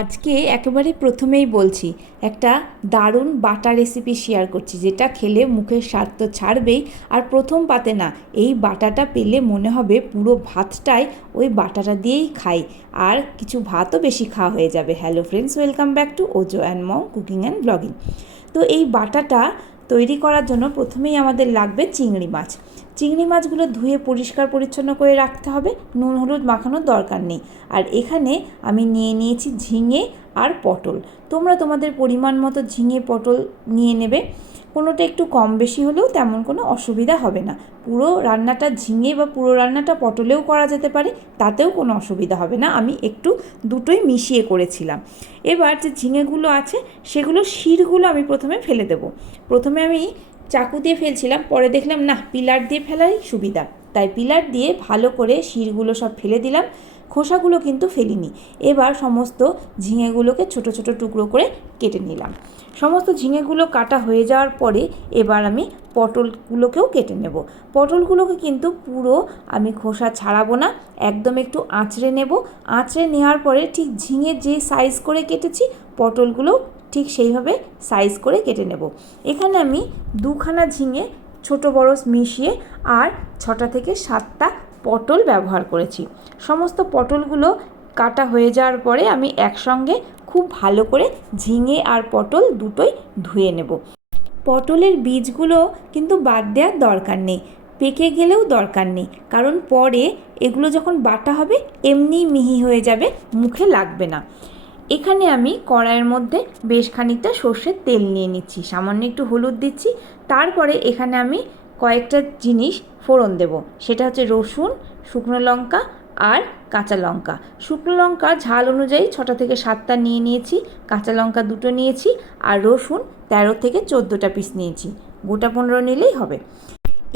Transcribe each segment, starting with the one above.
আজকে একেবারে প্রথমেই বলছি, একটা দারুণ বাটা রেসিপি শেয়ার করছি, যেটা খেলে মুখের স্বাদ তো ছাড়বেই, আর প্রথম পাতে না এই বাটাটা পেলে মনে হবে পুরো ভাতটাই ওই বাটাটা দিয়েই খাই, আর কিছু ভাতও বেশি খাওয়া হয়ে যাবে। Hello friends, welcome back to ওজো and mom cooking and blogging. তো এই বাটাটা তৈরি করার জন্য প্রথমেই আমাদের লাগবে চিংড়ি মাছ। চিংড়ি মাছগুলো ধুয়ে পরিষ্কার পরিচ্ছন্ন করে রাখতে হবে, নুন হলুদ মাখানোর দরকার নেই। আর এখানে আমি নিয়ে নিয়েছি ঝিঙে আর পটল। তোমরা তোমাদের পরিমাণ মতো ঝিঙে পটল নিয়ে নেবে, কোনোটা একটু কম বেশি হলেও তেমন কোনো অসুবিধা হবে না। পুরো রান্নাটা ঝিঙে বা পুরো রান্নাটা পটলেও করা যেতে পারে, তাতেও কোনো অসুবিধা হবে না। আমি একটু দুটোই মিশিয়ে করেছিলাম। এবার যে ঝিঙেগুলো আছে সেগুলো শিরগুলো আমি প্রথমে ফেলে দেব। প্রথমে আমি চাকু দিয়ে ফেলছিলাম, পরে দেখলাম না, পিলার দিয়ে ফেলাই সুবিধা, তাই পিলার দিয়ে ভালো করে শিরগুলো সব ফেলে দিলাম। খোসাগুলো কিন্তু ফেলিনি। এবার সমস্ত ঝিঙেগুলোকে ছোট ছোট টুকরো করে কেটে নিলাম। সমস্ত ঝিঙেগুলো কাটা হয়ে যাওয়ার পরে এবার আমি পটলগুলোকেও কেটে নেব। পটলগুলোকে কিন্তু পুরো আমি খোসা ছাড়াবো না, একদম একটু আঁচড়ে নেব। আঁচড়ে নেওয়ার পরে ঠিক ঝিঙে যে সাইজ করে কেটেছি, পটলগুলো ঠিক সেইভাবে সাইজ করে কেটে নেব। এখানে আমি দুখানা ঝিঙে ছোট বড় মিশিয়ে আর 6টা থেকে 7টা পটল ব্যবহার করেছি। সমস্ত পটলগুলো কাটা হয়ে যাওয়ার পরে আমি একসঙ্গে খুব ভালো করে ঝিঙে আর পটল দুটোই ধুয়ে নেব। পটলের বীজগুলো কিন্তু বাদ দেওয়ার দরকার নেই, পেকে গেলেও দরকার নেই, কারণ পরে এগুলো যখন বাটা হবে এমনি মিহি হয়ে যাবে, মুখে লাগবে না। এখানে আমি কড়াইয়ের মধ্যে বেশ খানিকটা সর্ষের তেল নিয়ে নিচ্ছি, সামান্য একটু হলুদ দিচ্ছি। তারপরে এখানে আমি কয়েকটা জিনিস ফোড়ন দেব, সেটা হচ্ছে রসুন, শুকনো লঙ্কা আর কাঁচা লঙ্কা। শুকনো লঙ্কা ঝাল অনুযায়ী 6টা থেকে 7টা নিয়ে নিয়েছি, কাঁচা লঙ্কা 2টো নিয়েছি, আর রসুন 13 থেকে 14টা পিস নিয়েছি, গোটা 15 নিলেই হবে।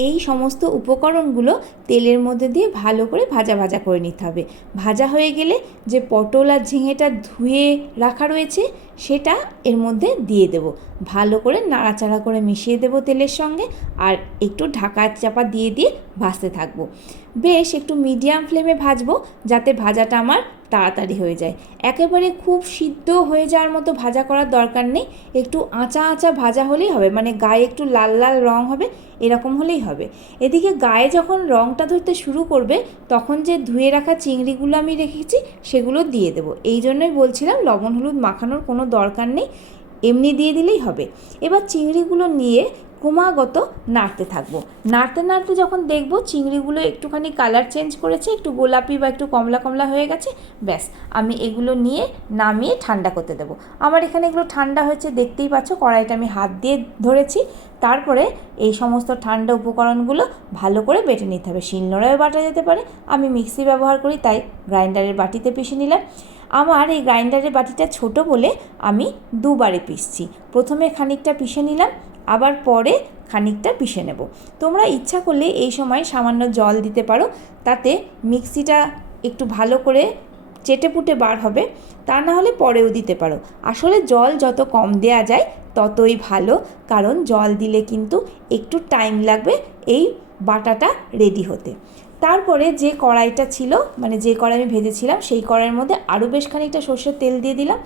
এই সমস্ত উপকরণগুলো তেলের মধ্যে দিয়ে ভালো করে ভাজা ভাজা করে নিতে হবে। ভাজা হয়ে গেলে যে পটল আর ঝিঙেটা ধুয়ে রাখা রয়েছে সেটা এর মধ্যে দিয়ে দেব, ভালো করে নাড়াচাড়া করে মিশিয়ে দেব তেলের সঙ্গে, আর একটু ঢাকা চাপা দিয়ে দিয়ে ভাজতে থাকবো। বেশ একটু মিডিয়াম ফ্লেমে ভাজবো, যাতে ভাজাটা আমার তাড়াতাড়ি হয়ে যায়। একেবারে খুব সিদ্ধ হয়ে যাওয়ার মতো ভাজা করার দরকার নেই, একটু আঁচা আঁচা ভাজা হলেই হবে, মানে গায়ে একটু লাল লাল রং হবে, এরকম হলেই হবে। এদিকে গায়ে যখন রংটা ধরতে শুরু করবে, তখন যে ধুয়ে রাখা চিংড়িগুলো আমি রেখেছি সেগুলো দিয়ে দেবো। এই জন্যই বলছিলাম লবণ হলুদ মাখানোর কোনো দরকার নেই, এমনি দিয়ে দিলেই হবে। এবার চিংড়িগুলো নিয়ে ক্রমাগত নাড়তে থাকবো। নাড়তে নাড়তে যখন দেখবো চিংড়িগুলো একটুখানি কালার চেঞ্জ করেছে, একটু গোলাপি বা একটু কমলা কমলা হয়ে গেছে, ব্যাস আমি এগুলো নিয়ে নামিয়ে ঠান্ডা করতে দেবো। আমার এখানে এগুলো ঠান্ডা হয়েছে, দেখতেই পাচ্ছ, কড়াইটা আমি হাত দিয়ে ধরেছি। তারপরে এই সমস্ত ঠান্ডা উপকরণগুলো ভালো করে বেটে নিতে হবে। শিলনোড়ায় বাটা যেতে পারে, আমি মিক্সি ব্যবহার করি তাই গ্রাইন্ডারের বাটিতে পিষে নিলাম। আমার এই গ্রাইন্ডারের বাটিটা ছোট বলে আমি দুবারে পিষছি, প্রথমে খানিকটা পিষে নিলাম, আবার পরে খানিকটা পিষে নেব। তোমরা ইচ্ছা করলে এই সময় সামান্য জল দিতে পারো, তাতে মিক্সিটা একটু ভালো করে চেটেপুটে বার হবে, তা না হলে পরেও দিতে পারো। আসলে জল যত কম দেয়া যায় ততই ভালো, কারণ জল দিলে কিন্তু একটু টাইম লাগবে এই বাটাটা রেডি হতে। তারপরে যে কড়াইটা ছিল, মানে যে কড়াই আমি ভেজেছিলাম, সেই কড়াইয়ের মধ্যে আরও বেশ খানিকটা সর্ষের তেল দিয়ে দিলাম।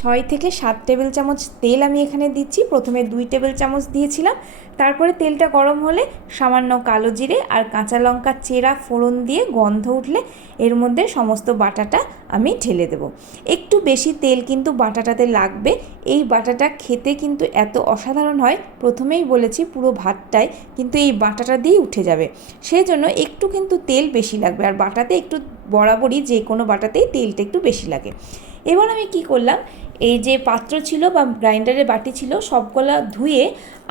6 থেকে 7 টেবিল চামচ তেল আমি এখানে দিচ্ছি, প্রথমে 2 টেবিল চামচ দিয়েছিলাম। তারপরে তেলটা গরম হলে সামান্য কালো জিরে আর কাঁচা লঙ্কা চেরা ফোড়ন দিয়ে গন্ধ উঠলে এর মধ্যে সমস্ত বাটাটা আমি ঢেলে দেব। একটু বেশি তেল কিন্তু বাটাটাতে লাগবে, এই বাটাটা খেতে কিন্তু এত অসাধারণ হয়, প্রথমেই বলেছি পুরো ভাতটাই কিন্তু এই বাটাটা দিয়ে উঠে যাবে, সেই জন্য একটু কিন্তু তেল বেশি লাগবে। আর বাটাতে একটু বরাবরই যে কোনো বাটাতেই তেলটা একটু বেশি লাগে। এবার আমি কি করলাম, এই যে পাত্র ছিল বা গ্রাইন্ডারের বাটি ছিল সবগুলো ধুয়ে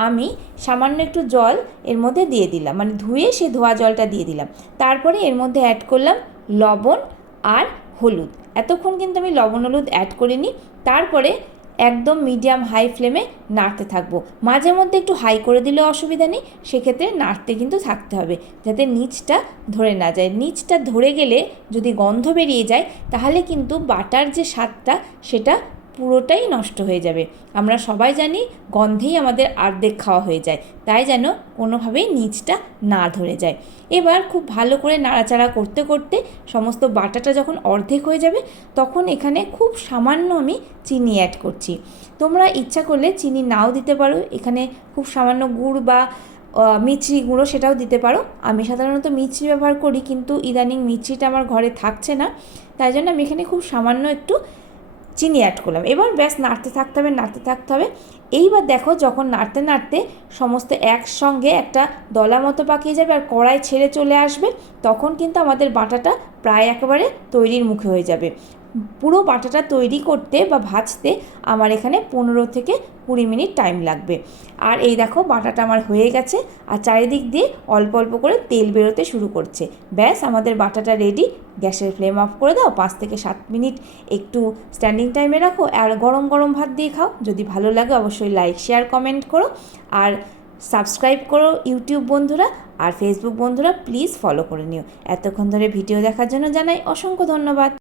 আমি সামান্য একটু জল এর মধ্যে দিয়ে দিলাম, মানে ধুয়ে সে ধোয়া জলটা দিয়ে দিলাম। তারপরে এর মধ্যে অ্যাড করলাম লবণ আর হলুদ। এতক্ষণ কিন্তু আমি লবণ হলুদ অ্যাড করিনি। তারপরে একদম মিডিয়াম হাই ফ্লেমে নাড়তে থাকবো, মাঝে মধ্যে একটু হাই করে দিলেও অসুবিধা নেই, সেক্ষেত্রে নাড়তে কিন্তু থাকতে হবে যাতে নিচটা ধরে না যায়। নিচটা ধরে গেলে যদি গন্ধ বেরিয়ে যায় তাহলে কিন্তু বাটার যে স্বাদটা সেটা পুরোটাই নষ্ট হয়ে যাবে। আমরা সবাই জানি গন্ধেই আমাদের অর্ধেক খাওয়া হয়ে যায়, তাই যেন কোনোভাবেই নিচটা না ধরে যায়। এবার খুব ভালো করে নাড়াচাড়া করতে করতে সমস্ত বাটাটা যখন অর্ধেক হয়ে যাবে, তখন এখানে খুব সামান্য আমি চিনি অ্যাড করছি। তোমরা ইচ্ছা করলে চিনি নাও দিতে পারো, এখানে খুব সামান্য গুড় বা মিছরি গুঁড়ো সেটাও দিতে পারো। আমি সাধারণত মিছরি ব্যবহার করি, কিন্তু ইদানিং মিছরিটা আমার ঘরে থাকছে না, তাই জন্য আমি এখানে খুব সামান্য একটু চিনি অ্যাড করলাম। এবার ব্যাস নাড়তে থাকতে হবে। এইবার দেখো যখন নাড়তে নাড়তে সমস্ত একসঙ্গে একটা দলা মতো পাকিয়ে যাবে আর কড়াই ছেড়ে চলে আসবে, তখন কিন্তু আমাদের বাটাটা প্রায় একেবারে তৈরির মুখে হয়ে যাবে। পুরো বাটাটা তৈরি করতে বা ভাজতে আমার এখানে 15 থেকে 20 মিনিট টাইম লাগবে। আর এই দেখো বাটাটা আমার হয়ে গেছে, আর চারিদিক দিয়ে অল্প অল্প করে তেল বেরোতে শুরু করছে। ব্যাস আমাদের বাটাটা রেডি। গ্যাসের ফ্লেম অফ করে দাও, 5 থেকে 7 মিনিট একটু স্ট্যান্ডিং টাইমে রাখো, আর গরম গরম ভাত দিয়ে খাও। যদি ভালো লাগে অবশ্যই লাইক শেয়ার কমেন্ট করো, আর সাবস্ক্রাইব করো ইউটিউব বন্ধুরা, আর ফেসবুক বন্ধুরা প্লিজ ফলো করে নিও। এতক্ষণ ধরে ভিডিও দেখার জন্য জানাই অসংখ্য ধন্যবাদ।